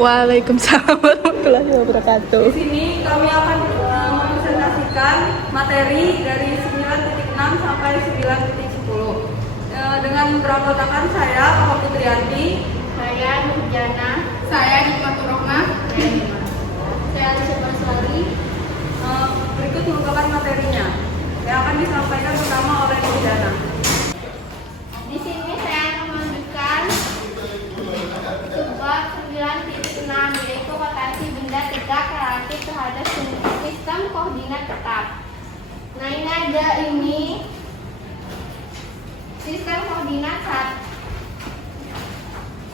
Waalaikumsalam warahmatullahi wabarakatuh. Di sini kami akan mempresentasikan materi dari 9.6 sampai 9.10. Dengan beranggotakan saya, Kakak Putrianti, Saya Nurjana, saya Hikmatur Rohmah, saya Alicia Baswari. Berikut merupakan materinya yang akan disampaikan pertama oleh Nurjana. Di sini saya akan menunjukkan sebab 9.6 yaitu rotasi benda tegak relatif terhadap sistem koordinat tetap. Nah, ini sistem koordinat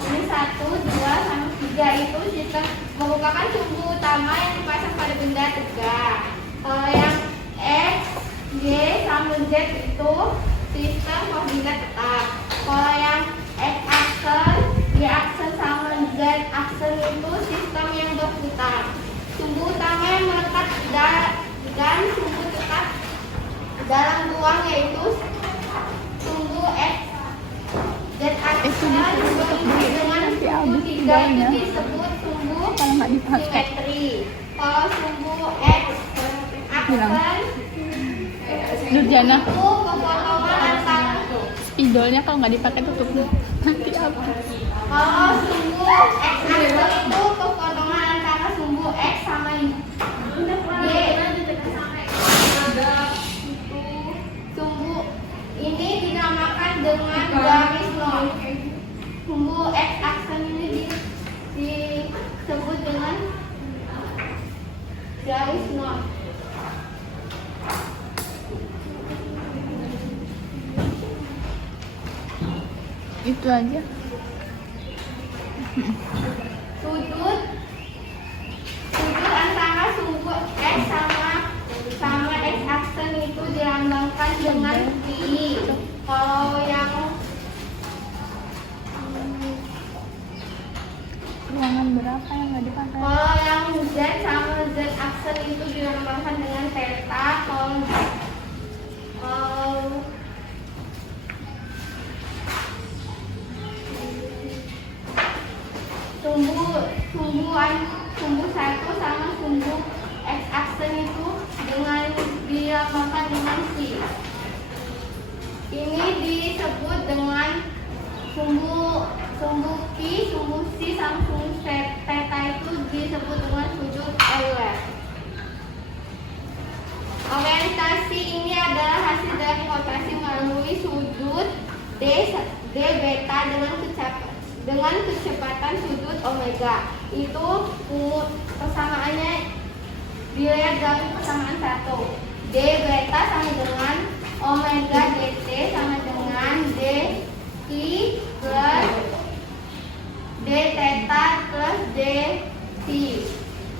ini 1, 2, sampai 3 itu sistem merupakan sumbu utama yang dipasang pada benda tegak. Kalau yang X, Y, sama Z itu sistem koordinat tetap. Kalau yang X aksen, Y aksen sama Z aksen itu sistem yang berputar. Sumbu utama yang melekat dan sumbu tetap dalam ruang yaitu sumbu X Z aksen berisi dengan sumbu 3 itu disebut sumbu simetri. Kalau sumbu X aksen Nurjana, itu kepotongan antara spidolnya kalau nggak dipakai tutup nanti apa? Kalau sumbu X aksen itu kepotongan antara sumbu X sama Y. Sumbu ini dinamakan dengan garis nol. Sumbu X aksen ini disebut dengan garis nol. Itu aja. Sudut antara sumbu X sama X aksen itu dilambangkan dengan pi. Kalau yang Ruangan berapa yang nggak dipakai? Kalau yang Z sama Z aksen itu dilambangkan dengan theta. Sumbu 1 sama sumbu X aksen itu dilambangkan dengan si. Ini disebut dengan sumbu pi, sumbu si sama sumbu theta itu disebut dengan sudut Euler. Orientasi ini adalah hasil dari rotasi melalui sudut d beta dengan kecepatan sudut omega. Itu persamaannya dilihat dari persamaan 1. D beta sama dengan omega dt sama dengan d i plus d theta plus d t.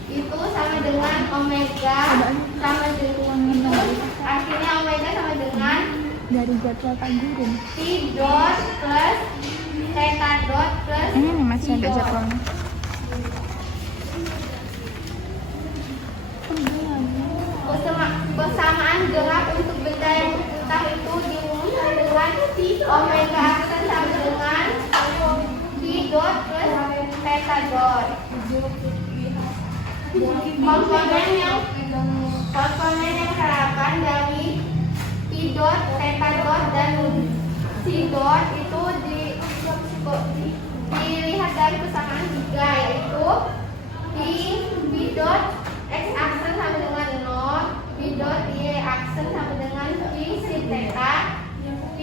Itu sama dengan omega sama dengan artinya omega sama dengan Dari jadwal Pak Guru. t dot plus theta dot plus Ini nih masih t ada dot. jadwalnya. Persamaan gerak untuk benda yang berputar itu dirumuskan dengan omega aksen sama dengan t dot plus theta dot. Komponen yang harapan dari t dot, theta dot dan c dot itu dilihat dari persamaan 3 yaitu p dot x aksen sama dengan 0, p dot y aksen sama dengan p sin theta, p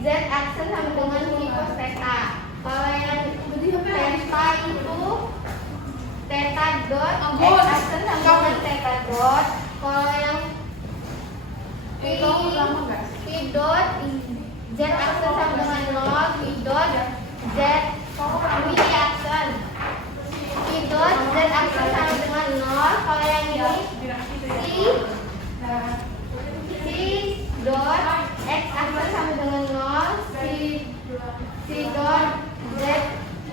z aksen sama dengan p cos theta. Kalau yang theta itu theta dot x aksen sama dengan theta dot. Kalau yang p dot z aksen sama dengan 0, p dot z ini aksen p dot z aksen sama dengan 0. Kalau yang ini c dot x aksen sama dengan 0, c dot z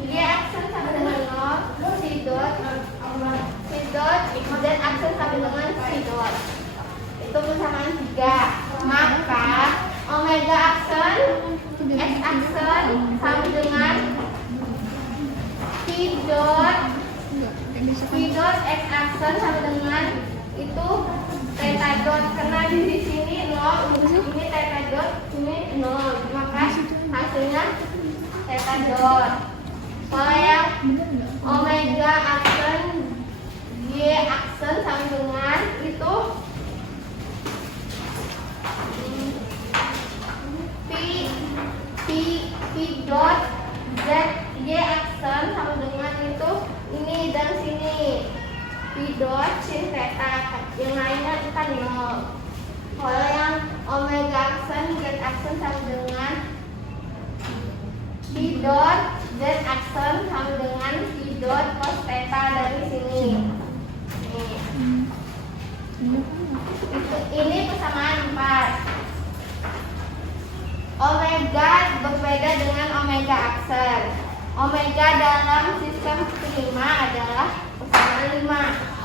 y aksen sama dengan 0, c dot z aksen sama dengan c dot. Itu persamaan 3. Maka omega aksen x aksen sama dengan dot Enggak, yang bisa P dot X aksen sama dengan itu theta dot, karena di sini 0, ini theta dot, ini 0, maka hasilnya theta dot. Kalau yang omega aksen Y aksen sama dengan itu P dot Z Y aksen sama dengan itu ini dan sini P dot sin theta, yang lainnya kan 0. Kalau yang omega aksen Z aksen sama dengan P dot Z aksen sama dengan P dot cos theta dari sini. Ini persamaan 4. Omega berbeda dengan omega aksen. Omega dalam sistem kelima adalah persamaan 5.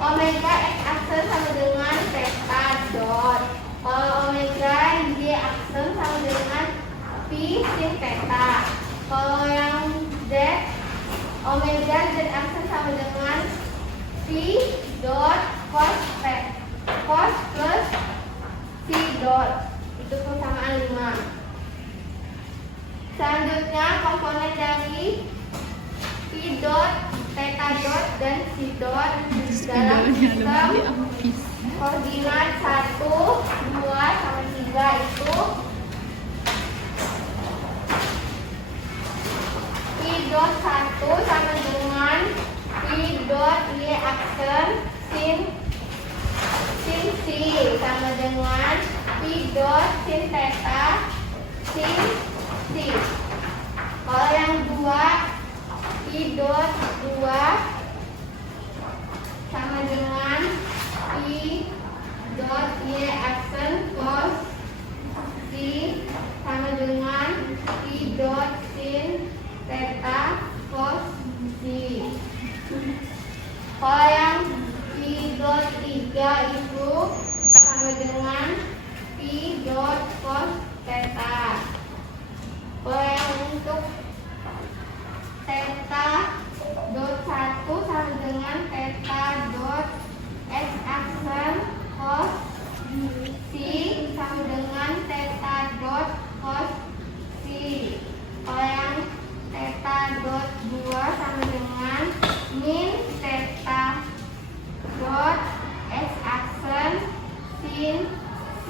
Omega X aksen sama dengan theta dot. Kalau omega Y aksen sama dengan P sin theta. Kalau yang Z, omega Z aksen sama dengan P dot cos theta, cos plus C dot. Itu persamaan 5. Selanjutnya komponen dari P dot, theta dot, dan C dot dalam sistem koordinat 1, 2, sampai 3 itu P dot 1 sama dengan P dot Y aksen sin C sama dengan P dot sin theta sin C. Kalau yang 2 P dot 2 sama dengan P dot Y aksen cos C sama dengan P dot sin theta cos C. Kalau yang P dot 3 itu sama dengan P dot cos theta. Kalau yang untuk theta dot 1 sama dengan theta dot X aksen cos C sama dengan theta dot cos C. Kalau yang theta dot 2 sama dengan min theta dot X aksen sin C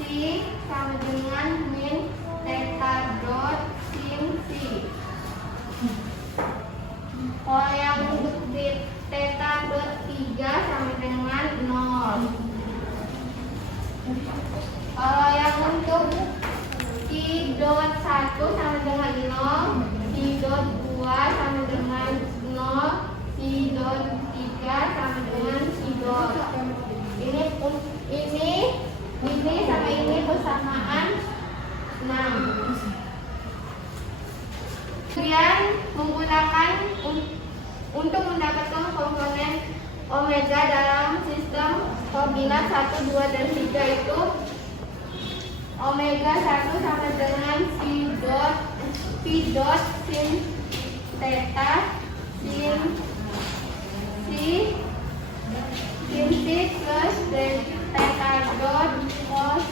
sama dengan min theta dot sin C. Kalau yang untuk theta dot 3 sama dengan 0. Kalau yang untuk P dot 1 sama dengan 0, P dot 2 sama dengan 0, P dot 3 sama dengan P dot. Ini sama ini persamaan 6. Kemudian menggunakan untuk mendapatkan komponen omega dalam sistem koordinat 1, 2, dan 3 itu omega 1 sama dengan P dot sin theta sin C plus theta dot cos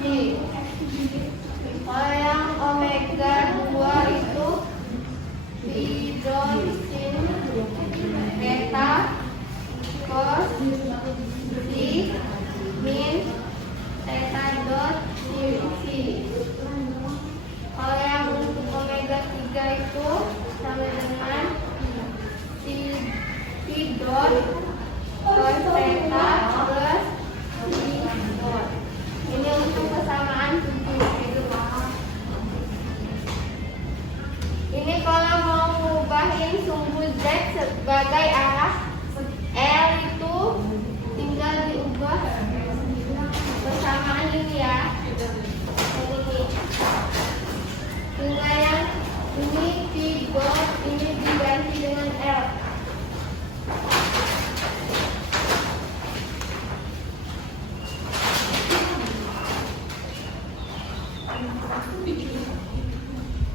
C. Kalau yang omega 2 itu P dot sin theta cos C min theta dot sin C. Kalau yang untuk omega 3 itu sama dengan P dot cos theta plus C dot. Ini untuk persamaan 7. Ini kalau mau ngubahin sumbu Z sebagai arah L itu tinggal diubah persamaan ini ya. Ini tinggal yang ini P dot ini diganti dengan L.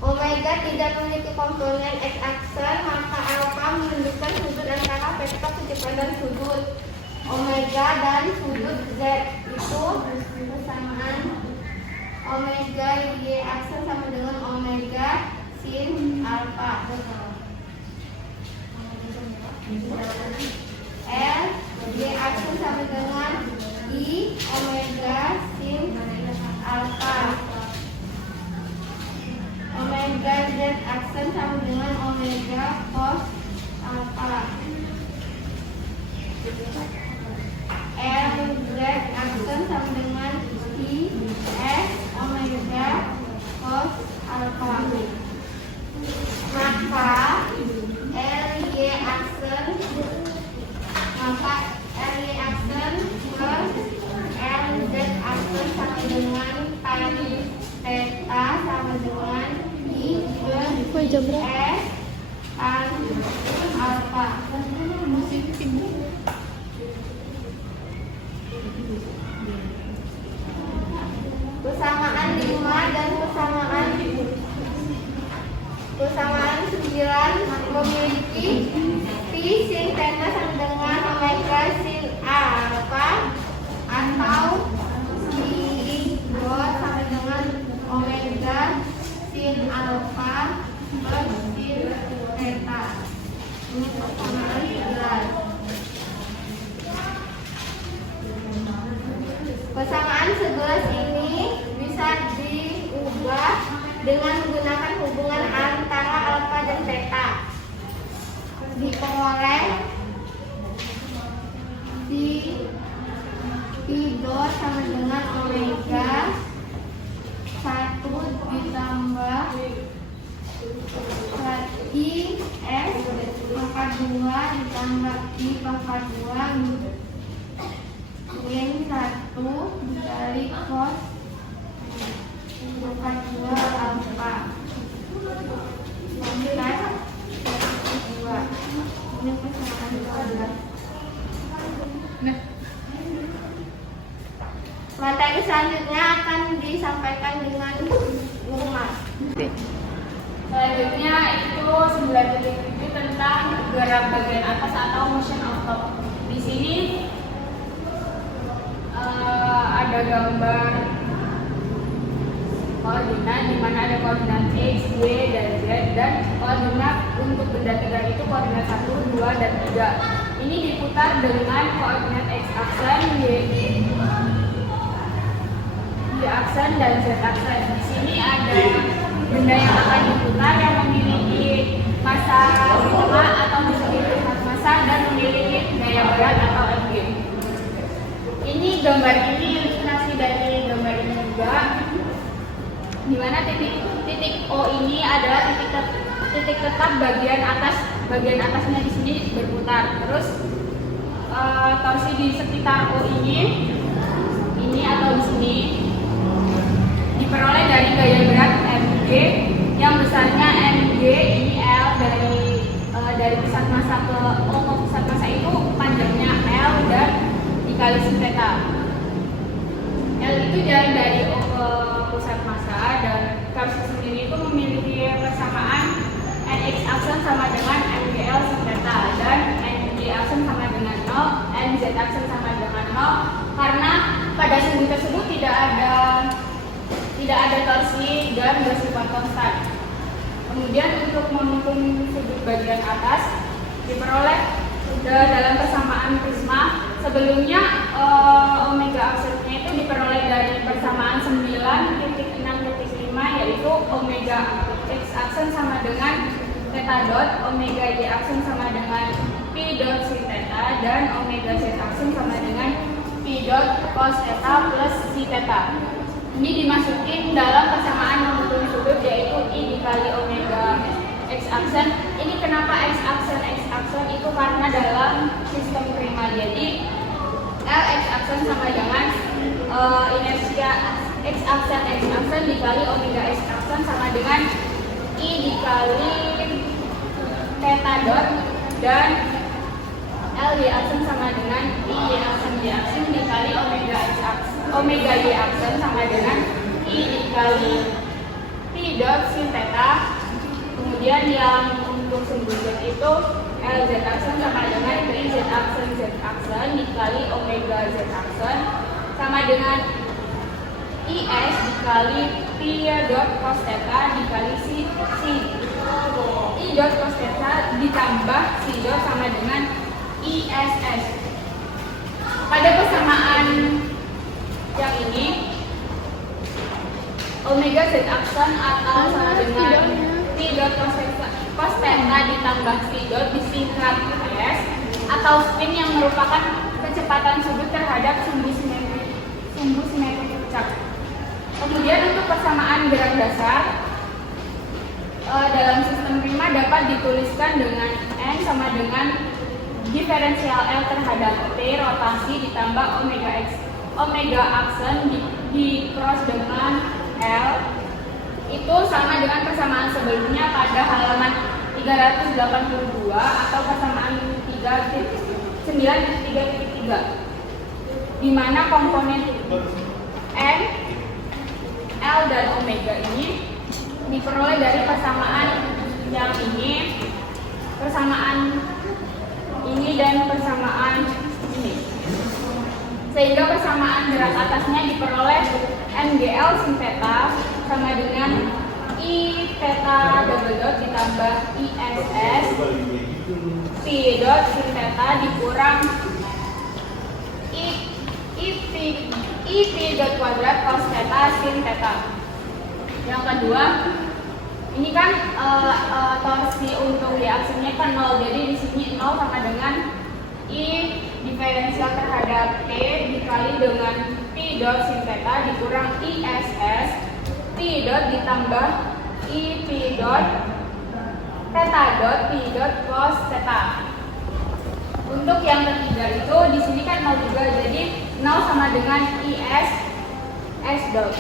Omega tidak memiliki komponen X aksen, maka alfa menunjukkan sudut antara vektor kecepatan sudut omega dan sudut z. Itu persamaan omega y aksen sama dengan omega sin alfa. L y aksen sama dengan i omega sin alfa. Omega z aksen sama dengan omega cos alfa. L z aksen sama dengan i s omega cos alfa. Maka L y aksen plus L z aksen sama dengan tan theta sama dengan i per s tan alfa. Persamaan 5 dan persamaan 9 memiliki pi sin theta sama dengan omega sin alfa atau pi dot sama dengan omega sin alfa plus sin theta. Ini persamaan 9. Persamaan 11 ini bisa diubah dengan menggunakan hubungan antara alfa dan theta. Diperoleh pi dot sama dengan omega 1 ditambah i s pangkat 2 ditambah i pangkat 2 min 1 dikali cos pangkat 2 alfa pangkat 2. Ini persamaan 12. Nah, materi selanjutnya akan disampaikan dengan Nurma. selanjutnya itu 9.7 tentang gerak bagian atas atau motion of top. Di sini ada gambar koordinat di mana ada koordinat x, y, dan z, dan koordinat untuk benda tegak itu koordinat 1, 2, dan 3. Ini diputar dengan koordinat x aksen, y aksen, dan z aksen. Di sini ada benda yang akan diputar yang memiliki massa tengah atau disebut massa dan memiliki daya berat atau Mg. Ini gambar ini ilustrasi dari gambar ini juga, di mana titik O ini adalah titik tetap bagian atasnya di sini berputar. Terus torsi di sekitar O ini atau di sini diperoleh dari gaya berat Mg yang besarnya Mg ini L dari pusat massa ke O ke pusat massa itu panjangnya L dan dikali sin theta. L itu jarak dari O ke pusat massa dan torsi sendiri itu memiliki persamaan Nx aksen sama dengan MGL sin theta dan Ny aksen sama dengan 0, Nz aksen sama dengan 0 karena pada sendi tersebut tidak ada torsi dan bersifat konstan. Kemudian untuk menghitung sudut bagian atas diperoleh dalam persamaan prisma. Sebelumnya omega aksennya itu diperoleh dari persamaan 9.6.5 yaitu omega x aksen sama dengan theta dot, omega y aksen sama dengan pi dot sin theta, dan omega z aksen sama dengan pi dot cos theta plus si theta. Ini dimasukin dalam persamaan menghitung sudut yaitu I dikali omega x aksen. Ini kenapa x aksen itu karena dalam sistem prima, jadi L x aksen sama dengan inersia x aksen dikali omega x aksen sama dengan I dikali theta dot, dan L y aksen sama dengan I y aksen dikali omega y aksen sama dengan I dikali pi P dot sin theta. Kemudian yang untuk sumbu Z itu LZ aksen sama dengan Tri Z aksen dikali omega Z aksen sama dengan IS dikali P dot cos theta dikali si I dot cos theta ditambah si dot sama dengan ISS. Pada persamaan yang ini omega Z aksen atau sama dengan P dot cos theta ditambah C dot disingkat S atau spin yang merupakan kecepatan sudut terhadap sumbu simetri puncak. Kemudian untuk persamaan gerak dasar dalam sistem prima dapat dituliskan dengan N sama dengan diferensial L terhadap T rotasi ditambah omega aksen di cross dengan L itu sama dengan persamaan sebelumnya pada halaman 382 atau persamaan 9.3 di mana komponen N, L dan omega ini diperoleh dari persamaan yang ini, persamaan ini dan persamaan ini. Sehingga persamaan gerak atasnya diperoleh MGL sin theta sama dengan I theta double dot ditambah ISS P dot sin theta dikurang I P dot kuadrat cos theta sin theta. Yang kedua, ini kan torsi untuk Y aksennya kan 0, jadi di sini 0 sama dengan I diferensial terhadap T dikali dengan P dot sin theta dikurang ISS P dot ditambah I P dot theta dot P dot cos theta. Untuk yang ketiga itu di sini kan 0 juga, jadi 0 sama dengan IS S dot.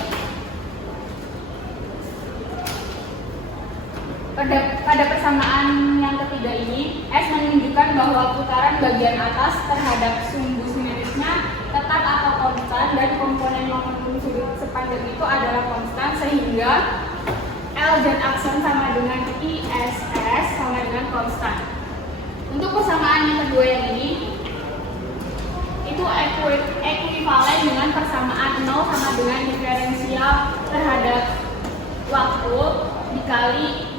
Pada persamaan yang ketiga ini, S menunjukkan bahwa putaran bagian atas terhadap sumbu simetrisnya tetap atau konstan dan komponen momentum sudut sepanjang itu adalah konstan sehingga LZ aksen sama dengan ISS sama dengan konstan. Untuk persamaan yang kedua yang ini, itu ekuivalen dengan persamaan 0 sama dengan diferensial terhadap waktu dikali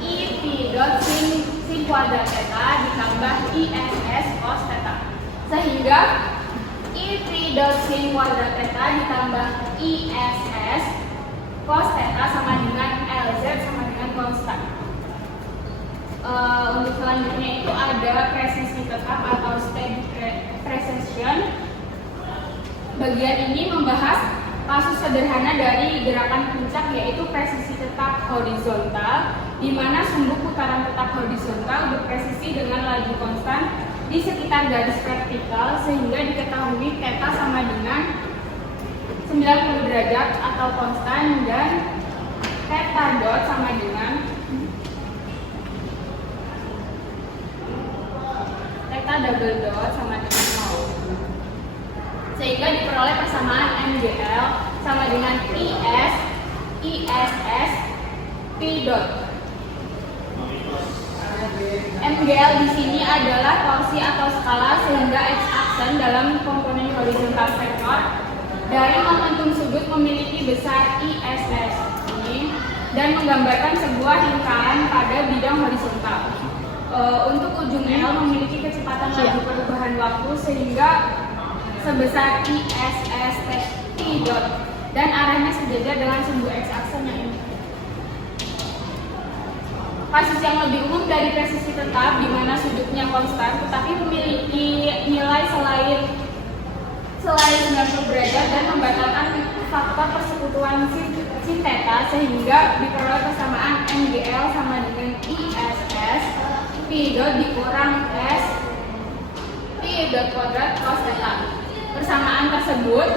I P dot sin kuadrat theta ditambah ISS cos theta. Sehingga I P dot sin kuadrat theta ditambah ISS cos theta sama dengan LZ sama dengan konstan. Untuk selanjutnya itu ada presisi tetap atau steady precession. Bagian ini membahas kasus sederhana dari gerakan puncak yaitu presisi tetap horizontal, di mana sumbu putaran tetap horizontal berpresisi dengan laju konstan di sekitar garis vertikal sehingga diketahui theta sama dengan 90 derajat atau konstan dan theta dot sama dengan theta double dot sama dengan 0. Sehingga diperoleh persamaan MGL sama dengan IS, ISS, P dot. MGL di sini adalah torsi atau skala sehingga X aksen dalam komponen horizontal vektor dari momentum sudut memiliki besar ISS ini dan menggambarkan sebuah lingkaran pada bidang horizontal. Untuk ujung L memiliki kecepatan laju perubahan waktu sehingga sebesar ISS T dot dan arahnya sejajar dengan sumbu X aksen yang ini. Kasus yang lebih umum dari presisi tetap di mana sudutnya konstan tetapi memiliki nilai selain 90 derajat dan membatalkan faktor persekutuan sin theta sehingga diperoleh persamaan MGL sama dengan ISS P dot dikurang S P dot kuadrat cos theta. Persamaan tersebut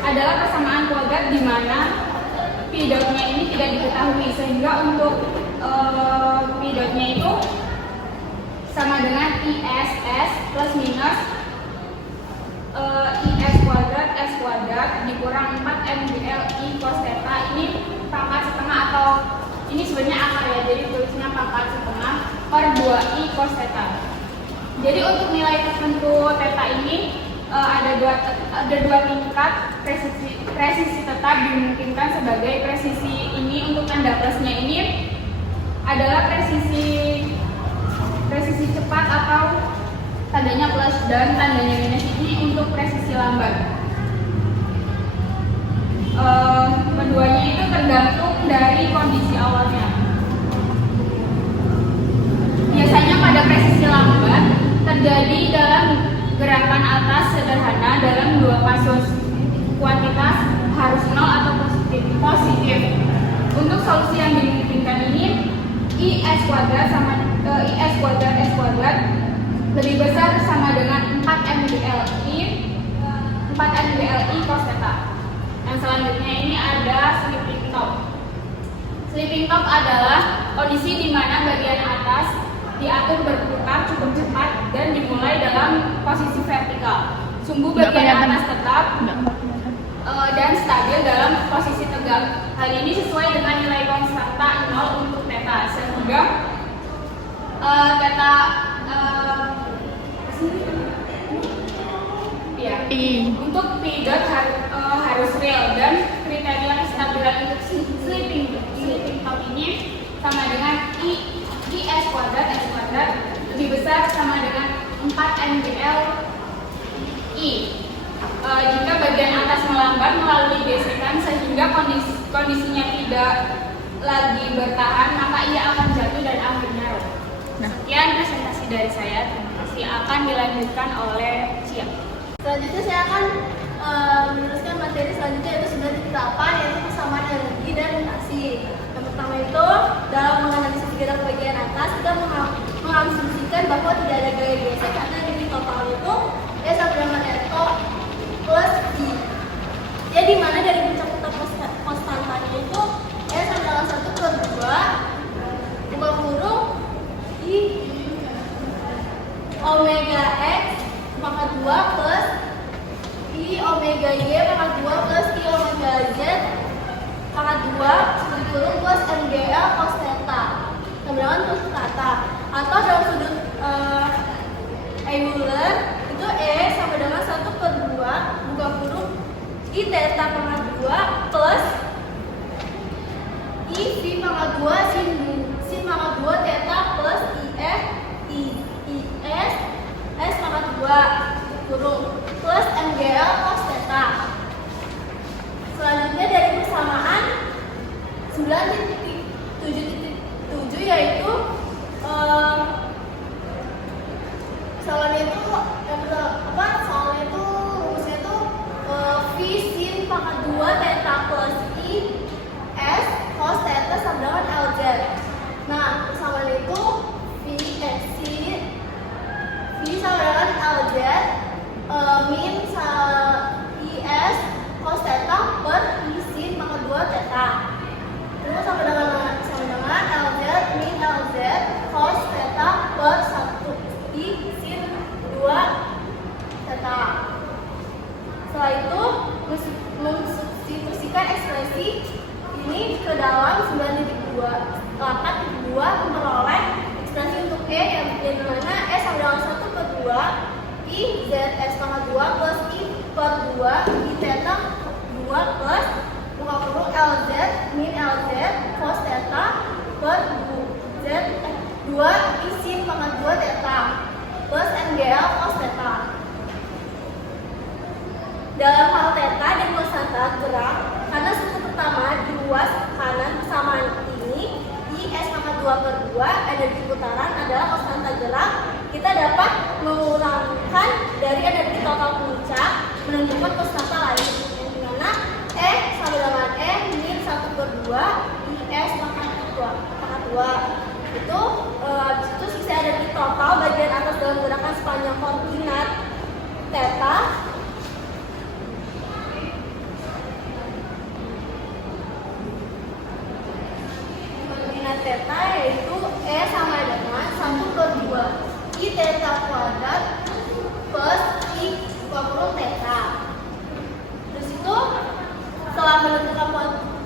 adalah persamaan kuadrat di mana P dotnya ini tidak diketahui sehingga untuk P dotnya itu sama dengan ISS plus minus IS kuadrat S kuadrat dikurang 4 MGL I sebenarnya akar ya, jadi tulisnya pangkat setengah per 2i cos theta. Jadi untuk nilai tertentu theta ini ada dua tingkat presisi tetap dimungkinkan sebagai presisi ini. Untuk tanda plusnya ini adalah presisi cepat atau tandanya plus, dan tandanya minus ini untuk presisi lambat. Keduanya itu tergantung dari kondisi awalnya. Biasanya pada presisi lambat terjadi dalam gerakan atas sederhana dalam dua kasus, kuantitas harus nol atau positif. Untuk solusi yang dimungkinkan ini, is kuadrat s kuadrat lebih besar sama dengan 4 mdLi cos theta. Yang selanjutnya ini ada slipping top. Slipping top adalah kondisi di mana bagian atas diatur berputar cukup cepat dan dimulai dalam posisi vertikal. Sumbu bagian atas tetap dan stabil dalam posisi tegak. Hal ini sesuai dengan nilai konstanta 0 untuk theta, sehingga theta untuk P dot harus real, dan kriteria kestabilan untuk slipping top ini sama dengan is kuadrat s kuadrat lebih besar sama dengan 4 mdLi. Jika bagian atas melambat melalui gesekan sehingga kondisinya tidak lagi bertahan, maka ia akan jatuh dan akhirnya roboh. Sekian presentasi dari saya. Terima kasih. Akan dilanjutkan oleh Cia. Selanjutnya saya akan meneruskan materi selanjutnya, yaitu 9.8, yaitu persamaan energi dan mutasi. Yang pertama itu, dalam menganalisis gerak bagian atas, kita mengasumsikan bahwa tidak ada gaya gesek karena energi total itu ya sama dengan Eto plus I. Ya, di mana dari puncak konstantanya itu ya sama dengan 1/2 buka kurung I omega x pangkat 2 plus I omega y pangkat 2 plus I omega z pangkat 2 sudut kurung plus MGL cos theta sama dengan tusuk kata. Atau dalam sudut Euler itu E sama dengan 1/2 buka kurung I theta pangkat 2 plus I V pangkat 2 sin pangkat 2 theta plus IS S pangkat 2 kurung plus MGL cos theta. Selanjutnya dari persamaan 9.7.7 yaitu soalnya itu soalnya itu rumusnya itu V sin pangkat 2 theta plus I S cos theta sama dengan LZ. Nah, persamaan itu V sama dengan LZ min IS cos theta per I sin pangkat 2 theta. Terus sama dengan LZ min LZ cos theta per 1 I sin 2 theta. Setelah itu mensubstitusikan ekspresi ini ke dalam 9.2 memperoleh ekspresi untuk E yang dimana E sama dengan 1/2 I ZS pangkat 2 plus I per 2 I theta 2 plus buka kurung LZ min LZ cos theta per 2 I sin pangkat 2 theta plus MGL cos theta. Dalam hal theta dan konstanta gerak, karena suku pertama di ruas kanan persamaan ini IS pangkat 2/2 energi putaran adalah konstanta gerak, kita dapat mengurangkan dari energi total puncak menentukan konstanta lain, yang dimana E sama dengan E min 1/2 IS pangkat 2 itu habis itu sisa energi total bagian atas dalam gerakan sepanjang koordinat theta theta yaitu E sama dengan 1/2 I theta kuadrat plus I kurung theta. Terus itu setelah menentukan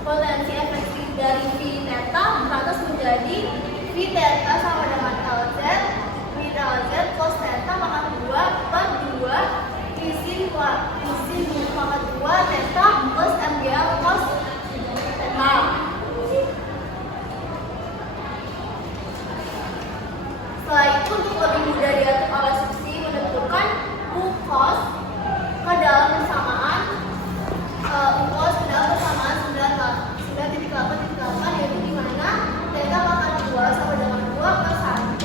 potensi efektif dari V theta beratus menjadi V theta sama dengan LZ min LZ cos theta pangkat 2 per 2 isi min pangkat 2 theta plus MGL cos theta. Setelah itu untuk lebih mudah diatur oleh suksi menentukan U cos ke dalam persamaan U cos ke dalam persamaan 9.8 yaitu di mana theta pangkat 2 sama dengan 2 per 1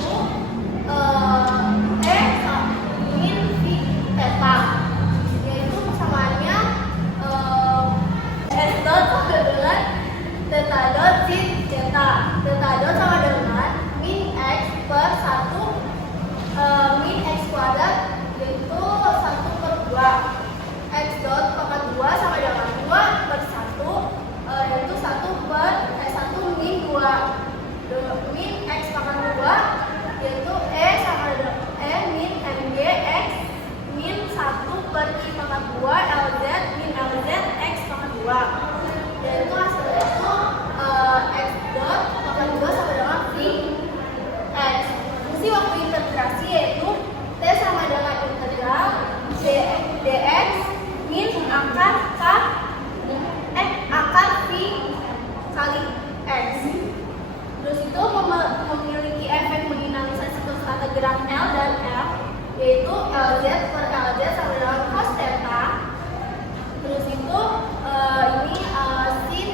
min V theta, yaitu persamaannya S dot sama dengan theta dot sin theta. Theta dot sama dengan min X per 1 min X kuadrat yaitu 1 per 2. X dot pangkat 2 sama dengan 2 per 1 yaitu 1 min 2 min X pangkat 2 yaitu sama dengan min MG X min 1 per I pangkat 2 LZ min LZ X pangkat 2 yaitu hasilnya itu X dot pangkat 2 sama dengan V X. Fungsi waktu integrasi yaitu T sama dengan integral dx min akar K akar V kali X. Terus itu memiliki efek mendinamisasi konstanta gerak L dan F yaitu LZ per LZ sama dengan cos theta. Terus itu ini sin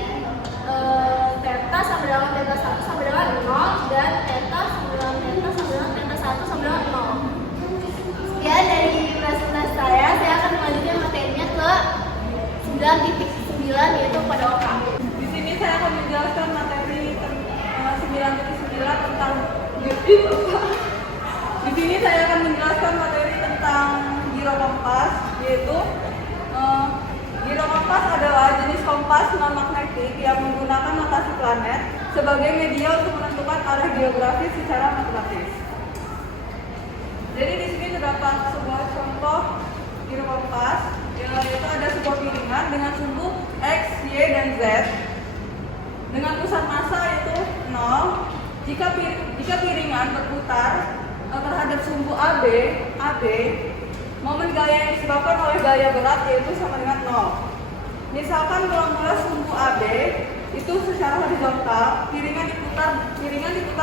theta sama dengan theta 1 sama dengan 0 dan theta sama dengan theta sama dengan theta 1 sama dengan 0. Sekian dari presentasi saya akan melanjutkan materinya ke 9.9 yaitu pada oka. Di sini saya akan menjelaskan materi 9.9 tentang Di sini saya akan menjelaskan materi tentang girokompas, yaitu girokompas adalah jenis kompas non-magnetik yang menggunakan notasi planet sebagai media untuk menentukan arah geografis secara matematis. Jadi di sini terdapat sebuah contoh girokompas, yaitu ada sebuah piringan dengan sumbu X, Y, dan Z dengan pusat massa yaitu 0. Jika piringan berputar terhadap sumbu AB, momen gaya yang disebabkan oleh gaya berat yaitu sama dengan 0. Misalkan mula-mula sumbu AB itu secara horizontal, piringan diputar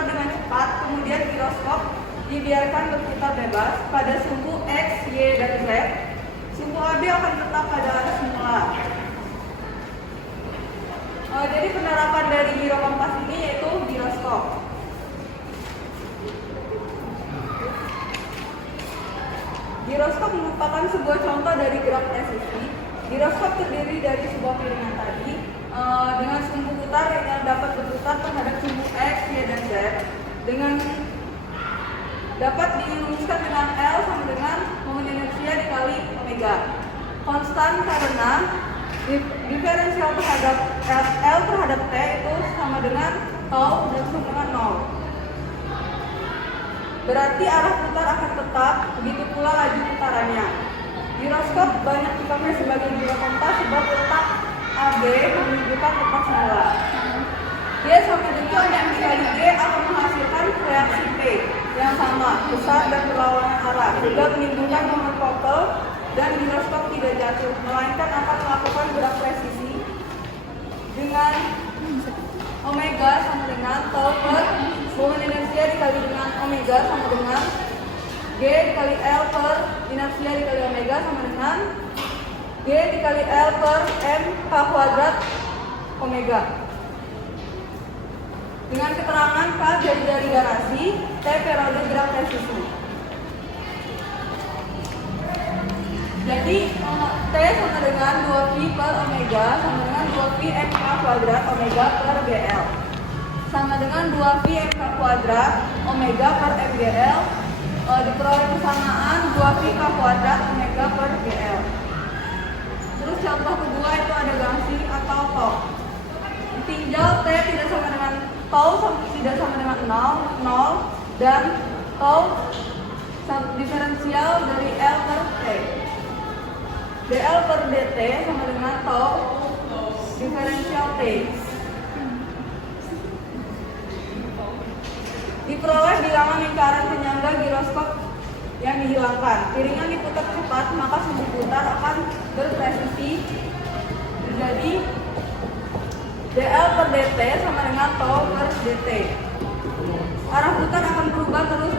dengan cepat, kemudian giroskop dibiarkan berputar bebas pada sumbu X, Y, dan Z. Sumbu AB akan tetap pada arah semula. Jadi penerapan dari girokompas ini yaitu giroskop. Giroskop merupakan sebuah contoh dari gerak presisi. Giroskop terdiri dari sebuah piringan tadi dengan sumbu putar yang dapat berputar terhadap sumbu X, Y, dan Z dengan dapat dirumuskan dengan L sama dengan momen inersia dikali omega. Konstan karena diferensial terhadap L terhadap T itu sama dengan tau dan sama dengan 0. Berarti arah putar akan tetap, begitu pula laju putarannya. Giroskop banyak dipakai sebagai girokompas sebab letak AB menunjukkan letak semula. Dia sama dengan M kali G akan menghasilkan reaksi P yang sama, besar dan berlawanan arah, juga menimbulkan momen focal dan giroskop tidak jatuh, melainkan akan melakukan gerak presisi dengan omega sama dengan tau per momen inersia dikali dengan omega sama dengan G dikali L per inersia dikali omega sama dengan G dikali L per M K kuadrat omega. Dengan keterangan K dari garasi, T periode gerak presisi. Jadi T sama dengan 2V per omega sama dengan 2V MK kuadrat omega per GL sama dengan 2V MK kuadrat omega per MGL diperoleh persamaan 2V K kuadrat omega per GL. Terus contoh kedua itu ada gangsing atau tau. Tinjau T tidak sama dengan tau tidak sama dengan 0 dan tau diferensial dari L per T. dl per dt sama dengan tau diferensial T. Diperoleh bilangan lingkaran penyangga giroskop yang dihilangkan. Piringan diputar cepat, maka sumbu putar akan berpresisi menjadi dl per dt sama dengan tau per dt. Arah putar akan berubah terus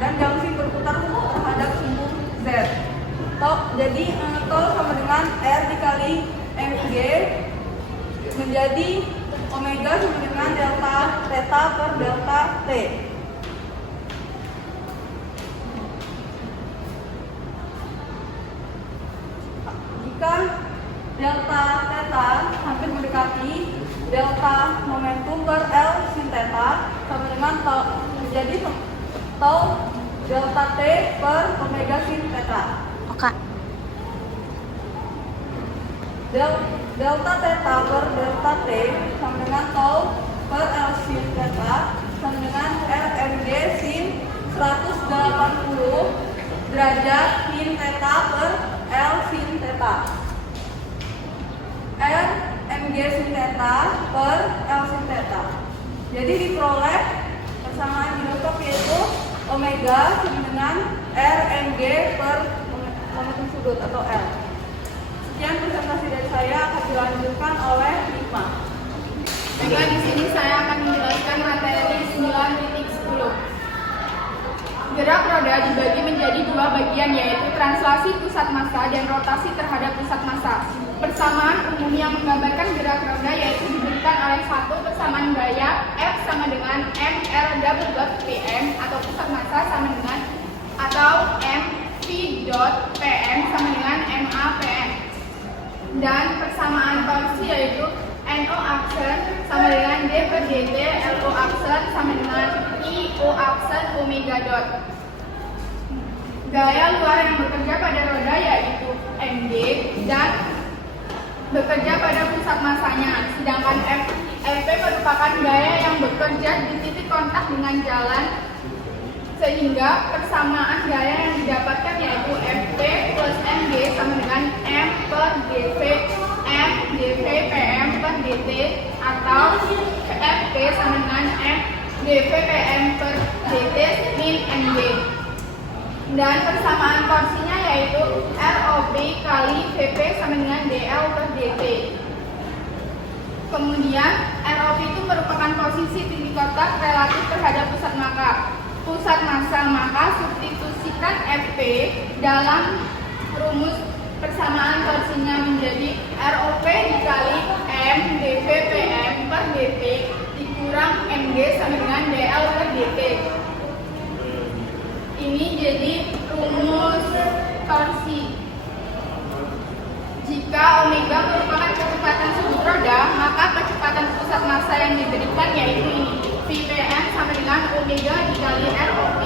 dan gangsi berputar terhadap sumbu z. Jadi tau sama dengan r dikali mg menjadi omega sama dengan delta theta per delta t. Jika delta theta hampir mendekati delta momentum per L sin theta sama dengan tau, menjadi tau delta T per omega sin theta. Oke. Delta theta per delta T sama dengan tau per L sin theta sama dengan RMG sin 180 derajat min theta per L sin theta. R mg sin theta per L sin theta. Jadi diperoleh persamaan giroskop yaitu omega sama dengan R mg per momentum sudut atau L. Sekian presentasi dari saya, akan dilanjutkan oleh Rima. Baiklah, di sini saya akan menjelaskan materi 9.10. Gerak roda dibagi menjadi dua bagian, yaitu translasi pusat massa dan rotasi terhadap pusat massa. Persamaan umum yang menggambarkan gerak roda yaitu diberikan oleh satu persamaan gaya F sama dengan mR_pm atau pusat massa sama dengan atau mv.pm sama dengan ma/pm. Dan persamaan torsi yaitu NO aksen sama dengan D per dt, LO aksen sama dengan IO aksen omega dot. Gaya luar yang bekerja pada roda yaitu mg dan bekerja pada pusat massanya, sedangkan Fp merupakan gaya yang bekerja di titik kontak dengan jalan, sehingga persamaan gaya yang didapatkan yaitu Fp plus Mg sama dengan M per dv M dv pm per dt atau Fp sama dengan M dv pm per dt min Mg. Dan persamaan torsinya yaitu ROP kali Vp sama dengan dl per dt. Kemudian ROP itu merupakan posisi titik kontak relatif terhadap pusat massa, maka substitusikan Fp dalam rumus persamaan torsinya menjadi ROP dikali M dv pm per dt dikurang Mg sama dengan dl per dt. Ini jadi rumus torsi. Jika omega merupakan kecepatan sudut roda, maka kecepatan pusat massa yang diberikan yaitu ini. Vpm sama dengan omega dikali ROP,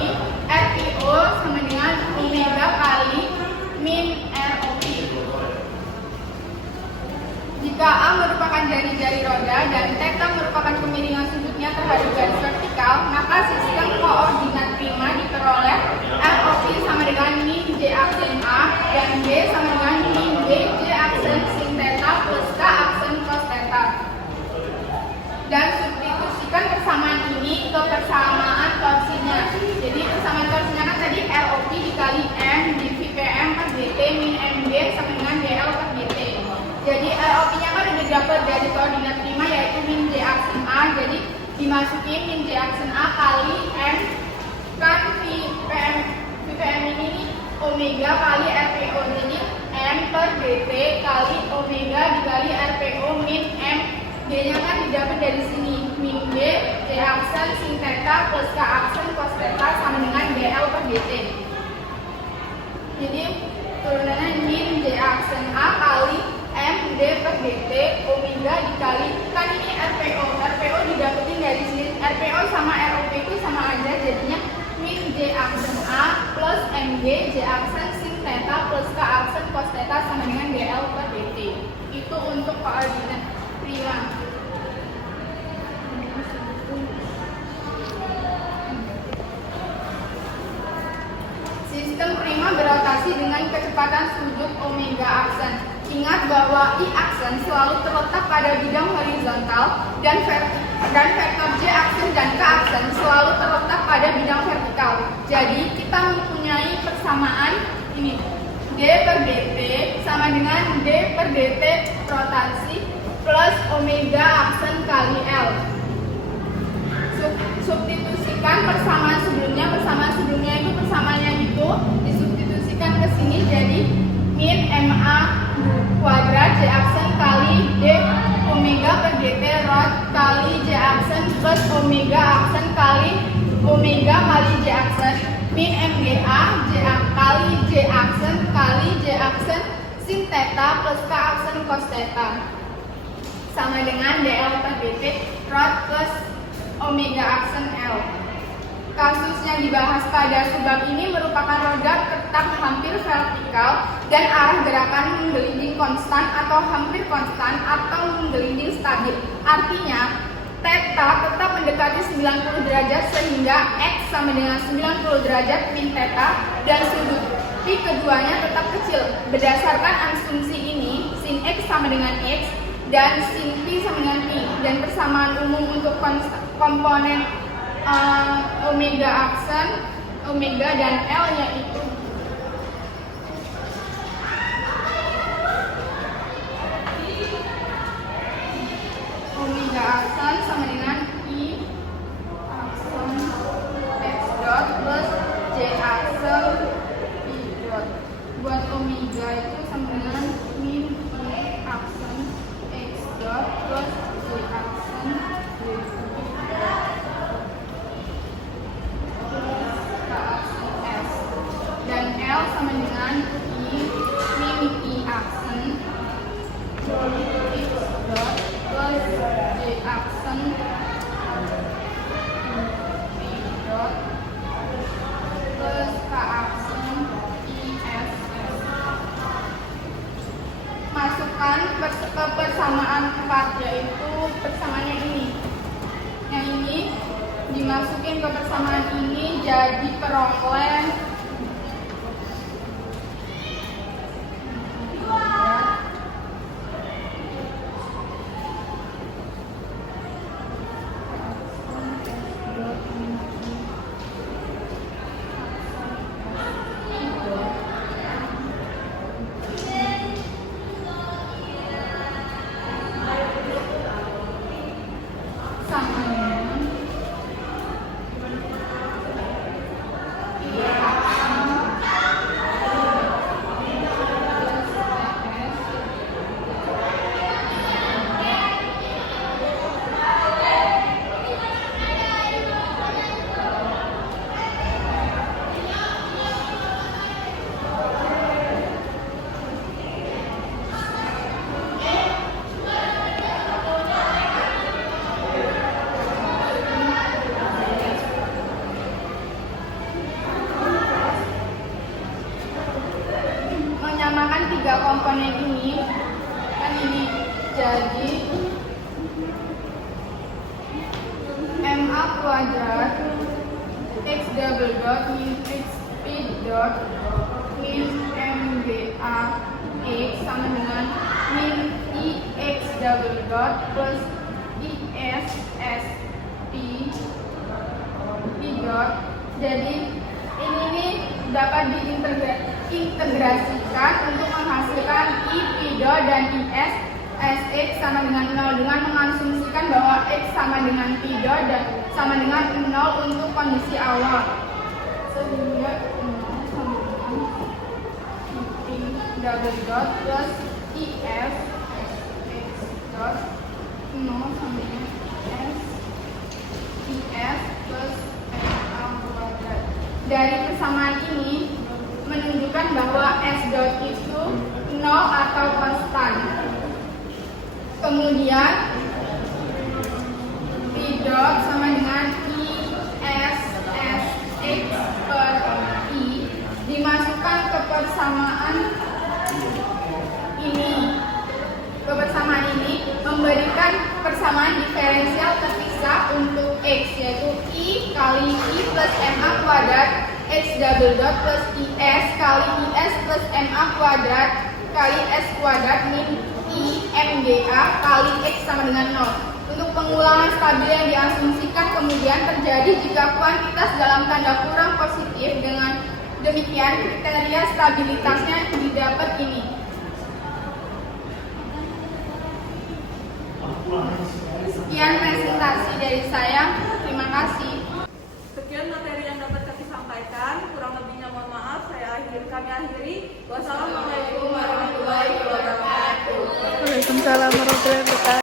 RPO sama dengan omega kali min ROP. Jika A merupakan jari-jari roda dan theta merupakan kemiringan sudutnya terhadap garis vertikal, maka sistem koordinat prima diperoleh ROP sama dengan min J aksen A dan J sama dengan min J aksen sin theta plus K aksen cos theta. Dan substitusikan persamaan ini ke persamaan torsinya. Jadi persamaan torsinya kan tadi ROP dikali M di Vpm per dt min Mg sama dengan dl per dt. Jadi ROP-nya kan udah dapat dari koordinat prima yaitu min J aksen A. Jadi dimasukin min J aksen A kali M kan Vpm ini omega kali RPO. Jadi M per dt kali omega dikali RPO min M. D-nya kan didapat dari sini min B J aksen sin theta plus K aksen cos theta sama dengan dl per dt. Jadi turunannya min J aksen A kali M D per dt omega dikali kan ini RPO. RPO didapetin dari sini. RPO sama ROP itu sama aja, jadinya min J aksen A plus Mg J aksen sin theta plus K aksen cos theta sama dengan dl per dt. Itu untuk koordinat prima. Sistem prima berotasi dengan kecepatan sudut omega aksen. Ingat bahwa I aksen selalu terletak pada bidang horizontal horizontal dan vektor J aksen dan K aksen selalu terletak pada bidang vertikal. Jadi kita mempunyai persamaan ini. D per dt sama dengan D per dt rotasi plus omega aksen kali L. Substitusikan persamaan sebelumnya itu persamaannya itu disubstitusikan ke sini jadi min MA kuadrat J aksen kali D omega per dt rot kali J aksen plus omega aksen kali omega kali J aksen min MGA kali J aksen sin theta plus K aksen cos theta sama dengan dl per dt rot plus omega aksen L. Kasus yang dibahas pada subbab ini merupakan roda tetap hampir vertikal dan arah gerakan menggelinding konstan atau hampir konstan atau menggelinding stabil. Artinya, theta tetap mendekati 90 derajat sehingga X sama dengan 90 derajat min theta dan sudut Pi keduanya tetap kecil. Berdasarkan asumsi ini, sin X sama dengan X dan sin Pi sama dengan Pi dan persamaan umum untuk komponen omega aksen, omega dan L yaitu omega aksen sama dengan I aksen X dot plus J aksen I dot. Buat omega itu sama dengan min I aksen X dot plus J aksen I dot. Dan L sama dengan I min I aksen X dot plus J aksen I dot plus K aksen IS. Masukkan ke persamaan 4 yaitu persamaannya ini. Yang ini dimasukin ke persamaan ini jadi peronglen tiga komponen ini kan ini jadi MA kuadrat X double dot min X P dot min MBA X sama dengan min I X double dot plus IS S P dot. Jadi ini nih dapat diintegrasikan untuk menghasilkan I P dot dan IS SX sama dengan 0 dengan mengasumsikan bahwa X sama dengan P dot dan sama dengan 0 untuk kondisi awal. Sehingga 0 sama dengan P double dot plus IS SX dot 0 sama dengan S IS plus MA kuadrat. Dari persamaan ini menunjukkan bahwa S dot itu 0 atau konstan. Kemudian P dot sama dengan I S S X per I dimasukkan ke persamaan ini. Kebersamaan ini memberikan persamaan diferensial terpisah untuk X, yaitu I kali I plus MA kuadrat X double dot plus IS kali IS plus MA kuadrat kali S kuadrat min I MGA kali X sama dengan 0. Untuk pengulangan stabil yang diasumsikan kemudian terjadi jika kuantitas dalam tanda kurang positif. Dengan demikian kriteria stabilitasnya didapat ini. Sekian presentasi dari saya. Terima kasih. Sekian materi yang dapat kami sampaikan. Kurang lebihnya mohon maaf. Kami akhiri. Wassalamualaikum warahmatullahi wabarakatuh. Waalaikumsalam warahmatullahi wabarakatuh.